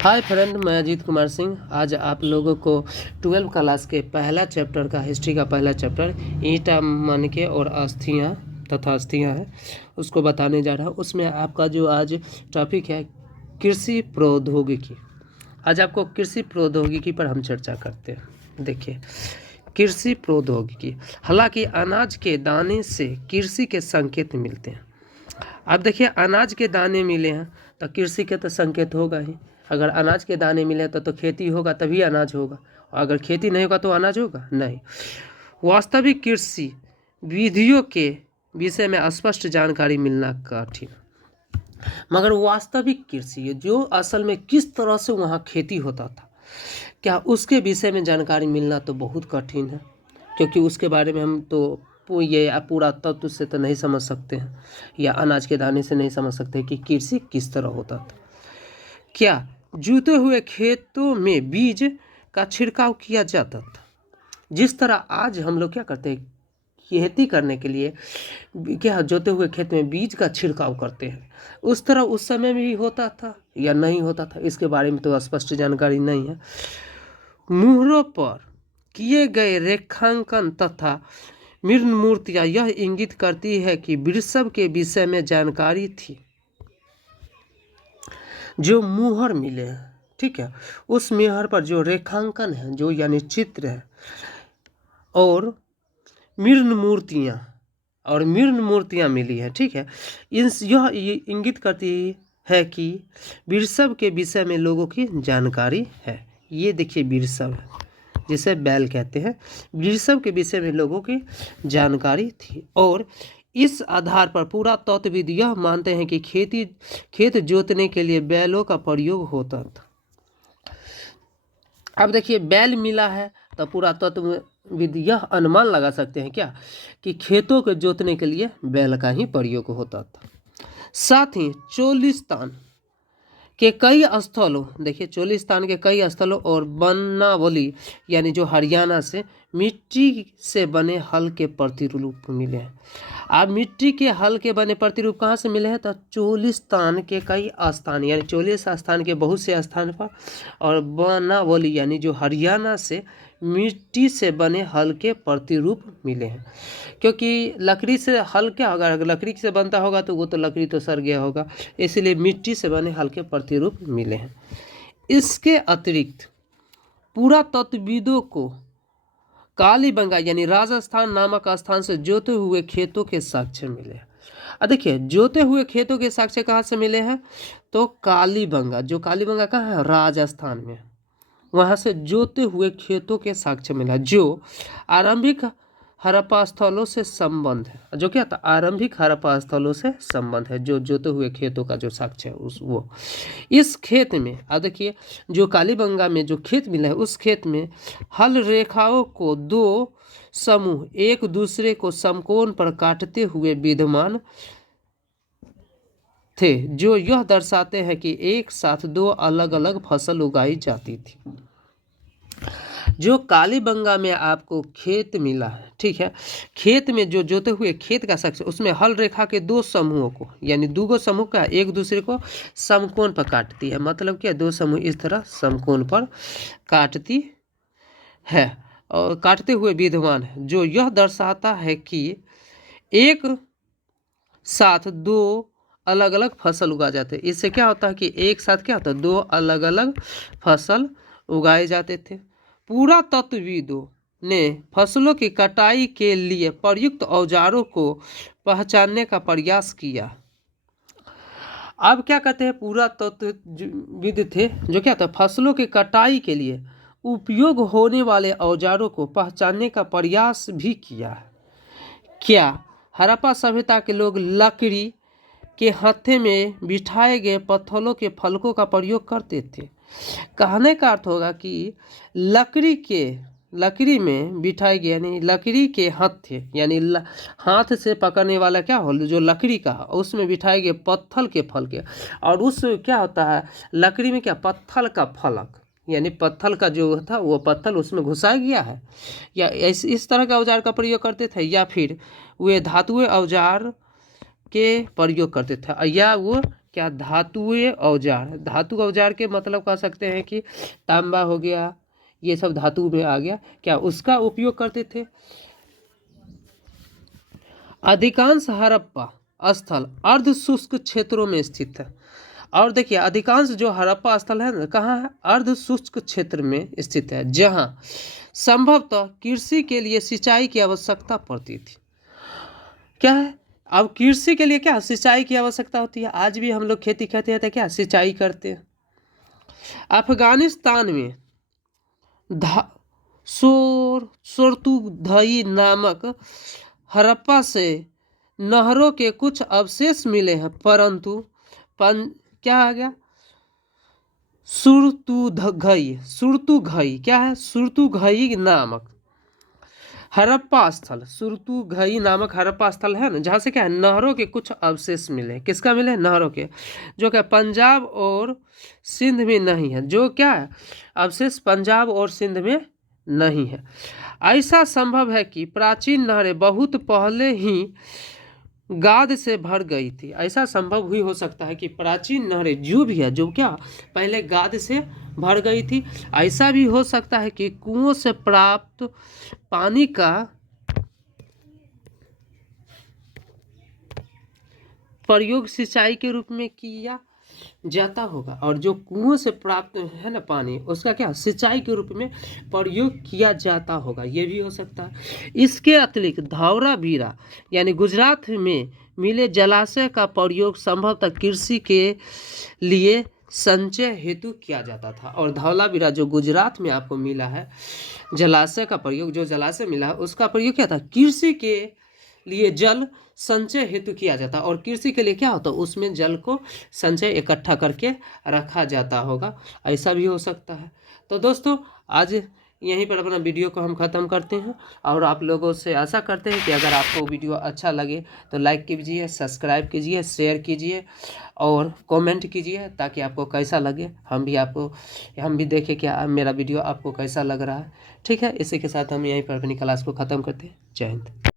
Hi friend, मैं अजीत कुमार सिंह। आज आप लोगों को 12 क्लास के पहला चैप्टर का हिस्ट्री का पहला चैप्टर ईंटा मनके और अस्थियाँ तथा अस्थियाँ है उसको बताने जा रहा हूँ। उसमें आपका जो आज टॉपिक है कृषि प्रौद्योगिकी। आज आपको कृषि प्रौद्योगिकी पर हम चर्चा करते हैं। देखिए, कृषि प्रौद्योगिकी, हालांकि अनाज के दाने से कृषि के संकेत मिलते हैं। अब देखिए, अनाज के दाने मिले हैं तो कृषि के तो संकेत होगा ही। अगर अनाज के दाने मिले तो खेती होगा, तभी अनाज होगा। अगर खेती नहीं होगा तो अनाज होगा नहीं। वास्तविक कृषि विधियों के विषय में स्पष्ट जानकारी मिलना कठिन, मगर वास्तविक कृषि जो असल में किस तरह से वहाँ खेती होता था, क्या उसके विषय में जानकारी मिलना तो बहुत कठिन है, क्योंकि उसके बारे में हम तो ये पूरा तत्व से तो नहीं समझ सकते हैं, या अनाज के दाने से नहीं समझ सकते कि कृषि किस तरह होता था। क्या जुते हुए खेतों में बीज का छिड़काव किया जाता था? जिस तरह आज हम लोग क्या करते हैं, खेती करने के लिए क्या जोते हुए खेत में बीज का छिड़काव करते हैं, उस तरह उस समय में भी होता था या नहीं होता था, इसके बारे में तो स्पष्ट जानकारी नहीं है। मुहरों पर किए गए रेखांकन तथा मृण मूर्तियाँ यह इंगित करती है कि वृषभ के विषय में जानकारी थी। जो मुहर मिले हैं, ठीक है, उस मुहर पर जो रेखांकन है, जो यानी चित्र है, और मृण मूर्तियाँ मिली है, ठीक है, यह इंगित करती है कि वृषभ के विषय में लोगों की जानकारी है। ये देखिए वृषभ है, जिसे बैल कहते हैं। वृषभ के विषय में लोगों की जानकारी थी, और इस आधार पर पुरातत्वविद यह मानते हैं कि खेत जोतने के लिए बैलों का प्रयोग होता था। अब देखिए, बैल मिला है तो पुरातत्वविद यह अनुमान लगा सकते हैं क्या, कि खेतों को जोतने के लिए बैल का ही प्रयोग होता था। साथ ही चोलिस्तान के कई स्थलों, देखिए चोलिस्तान के कई स्थलों और बनावली यानी जो हरियाणा से मिट्टी से बने हल के प्रतिरूप मिले हैं। अब मिट्टी के हल के बने प्रतिरूप कहाँ से मिले हैं, तो चोलिस्तान के कई स्थान यानी 40 स्थान के बहुत से स्थान पर, और बनावली यानी जो हरियाणा से मिट्टी से बने हल के प्रतिरूप मिले हैं। क्योंकि लकड़ी से हल क्या होगा, अगर लकड़ी से बनता होगा तो वो तो लकड़ी तो सड़ गया होगा, इसलिए मिट्टी से बने हल के प्रतिरूप मिले हैं। इसके अतिरिक्त पुरातत्वविदों को कालीबंगा यानी राजस्थान नामक स्थान से जोते हुए खेतों के साक्ष्य मिले हैं। देखिए, जोते हुए खेतों के साक्ष्य कहाँ से मिले हैं, तो कालीबंगा, जो कालीबंगा कहाँ है, राजस्थान में, वहाँ से जोते हुए खेतों के साक्ष्य मिला, जो आरंभिक हड़प्पा स्थलों से संबंध है। जो क्या था, आरंभिक हड़प्पा स्थलों से संबंध है, जो जोते हुए खेतों का जो साक्ष्य है वो इस खेत में। अब देखिए, जो कालीबंगा में जो खेत मिला है, उस खेत में हल रेखाओं को दो समूह एक दूसरे को समकोण पर काटते हुए विद्यमान थे, जो यह दर्शाते हैं कि एक साथ दो अलग अलग फसल उगाई जाती थी। जो कालीबंगा में आपको खेत मिला है, ठीक है, खेत में जो जोते हुए खेत का साक्ष्य, उसमें हल रेखा के दो समूहों को यानी दो समूह का एक दूसरे को समकोण पर काटती है। मतलब क्या, दो समूह इस तरह समकोण पर काटती है और काटते हुए विद्यमान है, जो यह दर्शाता है कि एक साथ दो अलग अलग फसल उगाए जाते हैं। इससे क्या होता है कि एक साथ क्या होता है, दो अलग अलग फसल उगाए जाते थे। पुरातत्वविदों ने फसलों की कटाई के लिए प्रयुक्त औजारों को पहचानने का प्रयास किया। अब क्या कहते हैं, पुरातत्वविद थे जो क्या था, फसलों की कटाई के लिए उपयोग होने वाले औजारों को पहचानने का प्रयास भी किया। क्या हड़प्पा सभ्यता के लोग लकड़ी के हत्थे में बिठाए गए पत्थरों के फलकों का प्रयोग करते थे? कहने का अर्थ होगा कि लकड़ी में बिठाए गए यानी लकड़ी के हत्थे यानी हाथ से पकड़ने वाला क्या हो, जो लकड़ी का, उसमें बिठाए गए पत्थर के फल के, और उस क्या होता है, लकड़ी में क्या, पत्थर का फलक यानी पत्थर का जो था वो पत्थर उसमें घुसाया गया है, या इस तरह का औजार का प्रयोग करते थे, या फिर वे धातुएं औजार के प्रयोग करते थे, या वो क्या धातुएं औजार। धातु औजार के मतलब कह सकते हैं कि तांबा हो गया, ये सब धातु में आ गया, क्या उसका उपयोग करते थे। अधिकांश हड़प्पा स्थल अर्ध शुष्क क्षेत्रों में स्थित है। और देखिए अधिकांश जो हड़प्पा स्थल है ना, कहाँ है, अर्ध शुष्क क्षेत्र में स्थित है, जहाँ संभवतः कृषि के लिए सिंचाई की आवश्यकता पड़ती थी। क्या है, अब कृषि के लिए क्या सिंचाई की आवश्यकता होती है। आज भी हम लोग खेती करते हैं तो क्या सिंचाई करते हैं। अफगानिस्तान में सोरतुघई नामक हड़प्पा से नहरों के कुछ अवशेष मिले हैं, परंतु क्या आ गया, सुरतुघई क्या है, सुरतुघई नामक हड़प्पा स्थल, सुरतुघई नामक हड़प्पा स्थल है ना, जहाँ से क्या है नहरों के कुछ अवशेष मिले। किसका मिले, नहरों के, जो क्या पंजाब और सिंध में नहीं है, जो क्या है अवशेष पंजाब और सिंध में नहीं है। ऐसा संभव है कि प्राचीन नहरें बहुत पहले ही गाद से भर गई थी। ऐसा संभव ही हो सकता है कि प्राचीन नहरें जो भी है, जो क्या पहले गाद से भर गई थी। ऐसा भी हो सकता है कि कुओं से प्राप्त पानी का प्रयोग सिंचाई के रूप में किया जाता होगा, और जो कुओं से प्राप्त है ना पानी, उसका क्या सिंचाई के रूप में प्रयोग किया जाता होगा, ये भी हो सकता है। इसके अतिरिक्त धौलावीरा यानी गुजरात में मिले जलाशय का प्रयोग संभवतः कृषि के लिए संचय हेतु किया जाता था। और धौलावीरा जो गुजरात में आपको मिला है जलाशय का प्रयोग, जो जलाशय मिला है उसका प्रयोग क्या था, कृषि के लिए जल संचय हेतु किया जाता। और कृषि के लिए क्या होता है, उसमें जल को संचय इकट्ठा करके रखा जाता होगा, ऐसा भी हो सकता है। तो दोस्तों आज यहीं पर अपना वीडियो को हम ख़त्म करते हैं, और आप लोगों से आशा करते हैं कि अगर आपको वीडियो अच्छा लगे तो लाइक कीजिए, सब्सक्राइब कीजिए, शेयर कीजिए और कमेंट कीजिए, ताकि आपको कैसा लगे हम भी देखें क्या मेरा वीडियो आपको कैसा लग रहा है। ठीक है, इसी के साथ हम यहीं पर अपनी क्लास को ख़त्म करते हैं। जय हिंद।